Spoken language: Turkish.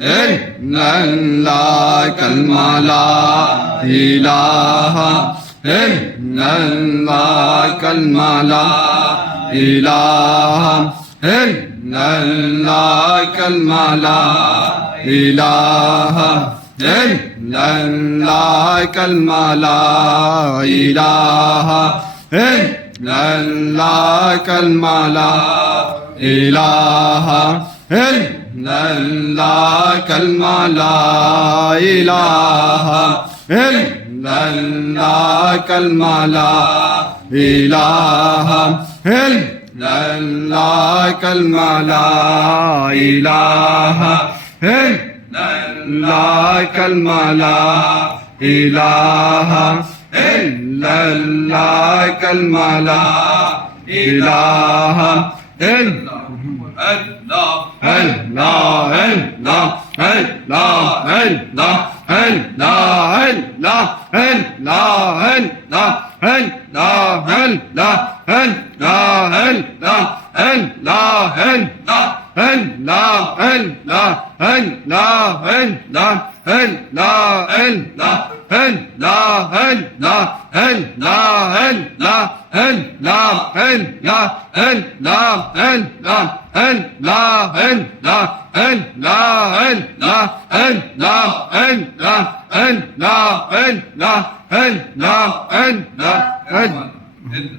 illallah, kalma la ilaha illallah, kalma la ilaha illallah, kalma la ilaha illallah, kalma la ilaha illallah, kalma la ilaha illallah, kalma la ilaha illallah, kalma la ilaha illallah, kalma la ilaha illallah, kalma la ilaha illallah, kalma la ilaha illallah. Allah, Allah, Allah, Allah, Allah, Allah, Allah, Allah, Allah,